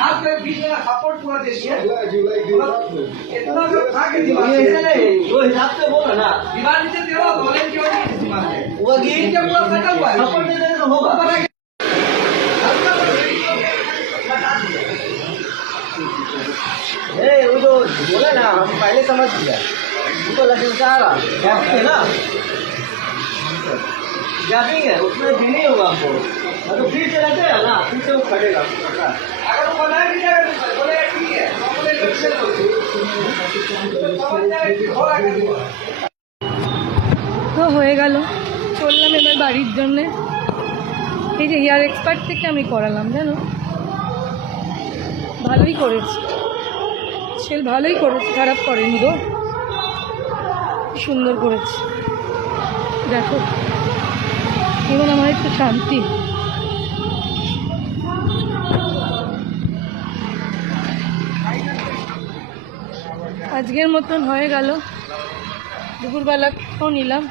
हाथ में बीच में सपोर्ट पूरा देखिए इतना जो था के दिमाग वो हिसाब से बोलो ना। दीवार नीचे देवा बोले क्यों नहीं दिमाग है वो नीचे पूरा सटा हुआ है सपोर्ट दे देने तो होगा। वो जो बोला ना हम पहले समझ गया उनको लचकारा है ना जैपिंग है उसमें भी नहीं होगा हमको तो फिर से रहते हैं ना फिर से वो खड़ेगा अगर वो बनाए भी जाएगा बोले ठीक है बोले लक्ष्य তো হয়ে গেল, চললাম এবার বাড়ির জন্যে। এই যে হেয়ার এক্সপার্ট থেকে আমি করালাম, জানো ভালোই করেছি, সেল ভালোই করেছে, খারাপ করেনি গো, সুন্দর করেছে। দেখো এবার আমার একটু শান্তি। আজকের মতন হয়ে গেল, দুপুরবেলা নিলাম।